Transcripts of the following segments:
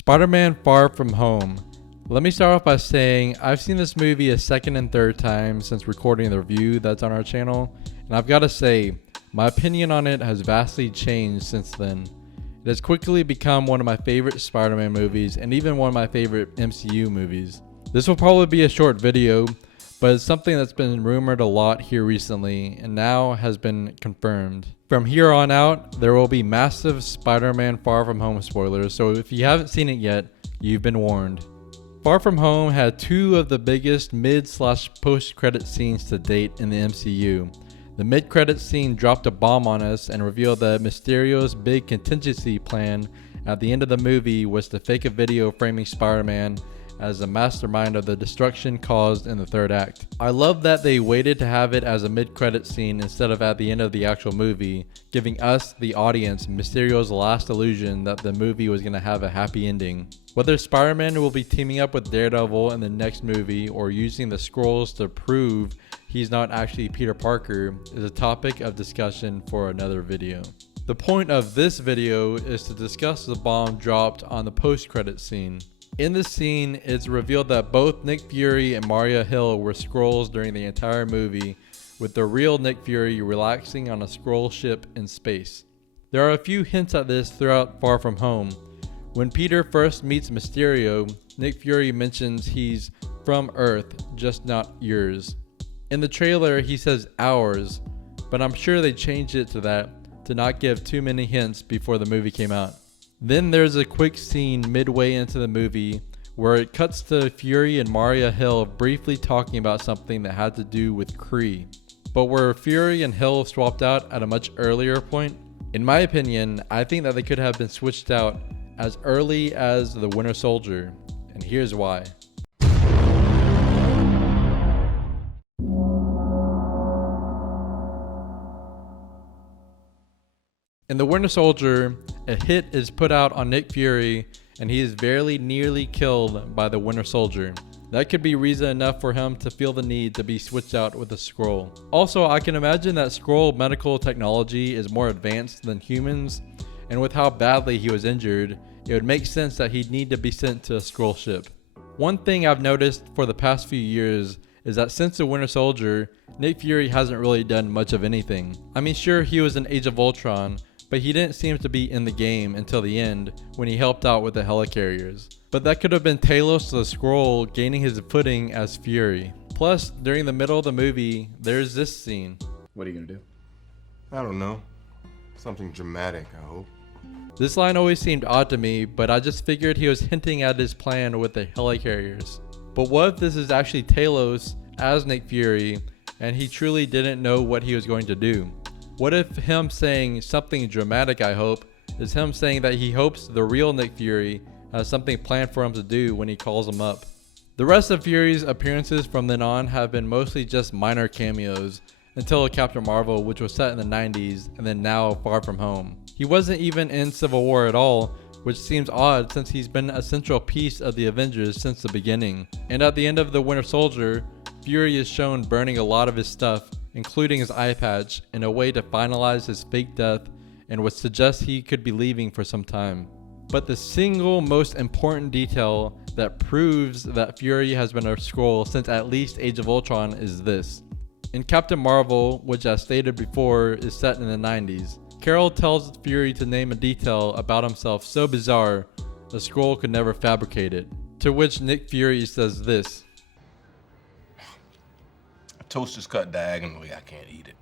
Spider-Man Far From Home. Let me start off by saying I've seen this movie a second and third time since recording the review that's on our channel, and I've got to say, my opinion on it has vastly changed since then. It has quickly become one of my favorite Spider-Man movies and even one of my favorite MCU movies. This will probably be a short video, but it's something that's been rumored a lot here recently and now has been confirmed. From here on out, there will be massive Spider-Man Far From Home spoilers, so if you haven't seen it yet, you've been warned. Far From Home had two of the biggest mid/post-credit scenes to date in the MCU. The mid-credit scene dropped a bomb on us and revealed that Mysterio's big contingency plan at the end of the movie was to fake a video framing Spider-Man as the mastermind of the destruction caused in the third act. I love that they waited to have it as a mid-credit scene instead of at the end of the actual movie, giving us, the audience, Mysterio's last illusion that the movie was going to have a happy ending. Whether Spider-Man will be teaming up with Daredevil in the next movie or using the skrulls to prove he's not actually Peter Parker is a topic of discussion for another video. The point of this video is to discuss the bomb dropped on the post-credit scene. In this scene, it's revealed that both Nick Fury and Maria Hill were Skrulls during the entire movie, with the real Nick Fury relaxing on a Skrull ship in space. There are a few hints at this throughout Far From Home. When Peter first meets Mysterio, Nick Fury mentions he's from Earth, just not yours. In the trailer, he says ours, but I'm sure they changed it to that to not give too many hints before the movie came out. Then there's a quick scene midway into the movie where it cuts to Fury and Maria Hill briefly talking about something that had to do with Kree, but where Fury and Hill swapped out at a much earlier point. In my opinion, I think that they could have been switched out as early as the Winter Soldier, and here's why. In the Winter Soldier, a hit is put out on Nick Fury and he is very nearly killed by the Winter Soldier. That could be reason enough for him to feel the need to be switched out with a Skrull. Also, I can imagine that Skrull medical technology is more advanced than humans, and with how badly he was injured, it would make sense that he'd need to be sent to a Skrull ship. One thing I've noticed for the past few years is that since the Winter Soldier, Nick Fury hasn't really done much of anything. I mean, sure, he was in Age of Ultron, but he didn't seem to be in the game until the end when he helped out with the helicarriers. But that could have been Talos the Skrull gaining his footing as Fury. Plus, during the middle of the movie, there's this scene. What are you gonna do? I don't know. Something dramatic, I hope. This line always seemed odd to me, but I just figured he was hinting at his plan with the helicarriers. But what if this is actually Talos as Nick Fury and he truly didn't know what he was going to do? What if him saying something dramatic, I hope, is him saying that he hopes the real Nick Fury has something planned for him to do when he calls him up? The rest of Fury's appearances from then on have been mostly just minor cameos until Captain Marvel, which was set in the 90s, and then now Far From Home. He wasn't even in Civil War at all, which seems odd since he's been a central piece of the Avengers since the beginning. And at the end of the Winter Soldier, Fury is shown burning a lot of his stuff, including his eye patch, in a way to finalize his fake death and would suggest he could be leaving for some time. But the single most important detail that proves that Fury has been a Skrull since at least Age of Ultron is this. In Captain Marvel, which as stated before is set in the 90s, Carol tells Fury to name a detail about himself so bizarre a Skrull could never fabricate it. To which Nick Fury says this. Toast is cut diagonally, I can't eat it.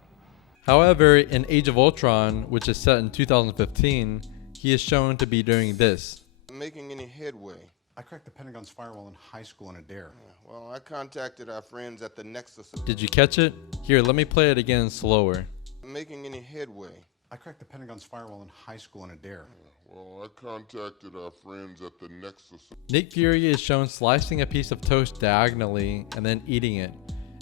However, in Age of Ultron, which is set in 2015, he is shown to be doing this. Making any headway? I cracked the Pentagon's firewall in high school in a dare. Well, I contacted our friends at the Nexus. Did you catch it? Here, let me play it again slower. Making any headway? I cracked the Pentagon's firewall in high school in a dare. Well, I contacted our friends at the Nexus. Nick Fury is shown slicing a piece of toast diagonally and then eating it.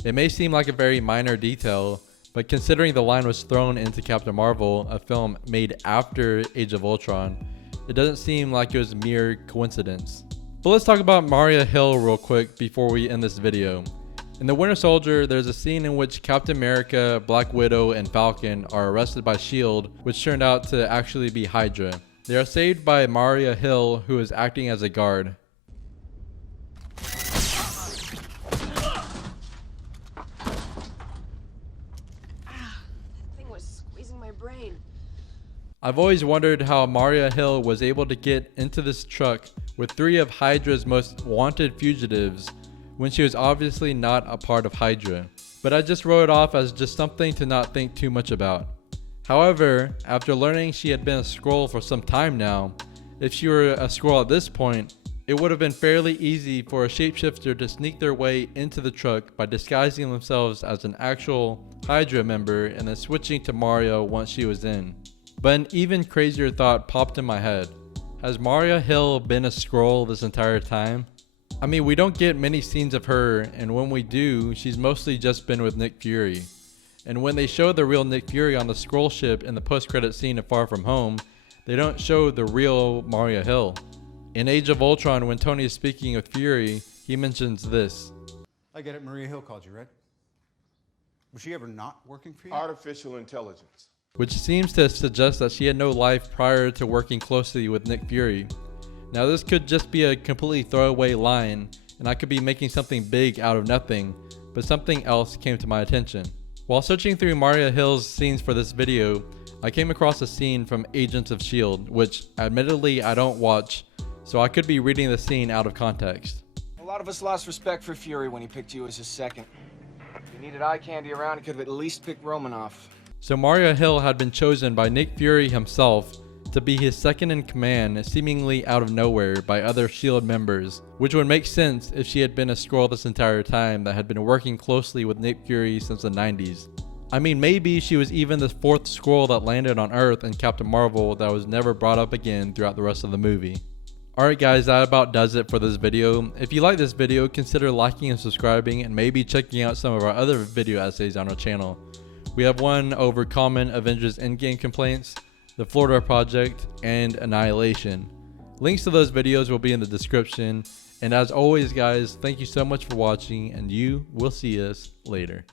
It may seem like a very minor detail, but considering the line was thrown into Captain Marvel, a film made after Age of Ultron, it doesn't seem like it was mere coincidence. But let's talk about Maria Hill real quick before we end this video. In The Winter Soldier, there's a scene in which Captain America, Black Widow, and Falcon are arrested by S.H.I.E.L.D., which turned out to actually be Hydra. They are saved by Maria Hill, who is acting as a guard. Thing was squeezing my brain. I've always wondered how Maria Hill was able to get into this truck with 3 of Hydra's most wanted fugitives when she was obviously not a part of Hydra. But I just wrote it off as just something to not think too much about. However, after learning she had been a skrull for some time now, if she were a skrull at this point, it would have been fairly easy for a shapeshifter to sneak their way into the truck by disguising themselves as an actual Hydra member and then switching to Mario once she was in. But an even crazier thought popped in my head. Has Maria Hill been a skrull this entire time? I mean, we don't get many scenes of her, and when we do, she's mostly just been with Nick Fury. And when they show the real Nick Fury on the skrull ship in the post-credit scene of Far From Home, they don't show the real Maria Hill. In Age of Ultron, when Tony is speaking with Fury, he mentions this. I get it. Maria Hill called you, right? Was she ever not working for you? Artificial intelligence. Which seems to suggest that she had no life prior to working closely with Nick Fury. Now this could just be a completely throwaway line, and I could be making something big out of nothing, but something else came to my attention. While searching through Maria Hill's scenes for this video, I came across a scene from Agents of S.H.I.E.L.D., which admittedly I don't watch, so I could be reading the scene out of context. A lot of us lost respect for Fury when he picked you as his second. If he needed eye candy around, he could have at least picked Romanoff. So Maria Hill had been chosen by Nick Fury himself to be his second in command, seemingly out of nowhere by other S.H.I.E.L.D. members, which would make sense if she had been a skrull this entire time that had been working closely with Nick Fury since the 90s. I mean, maybe she was even the 4th skrull that landed on Earth in Captain Marvel that was never brought up again throughout the rest of the movie. Alright guys, that about does it for this video. If you like this video, consider liking and subscribing, and maybe checking out some of our other video essays on our channel. We have one over common Avengers Endgame complaints, the Florida Project, and Annihilation. Links to those videos will be in the description. And as always guys, thank you so much for watching, and you will see us later.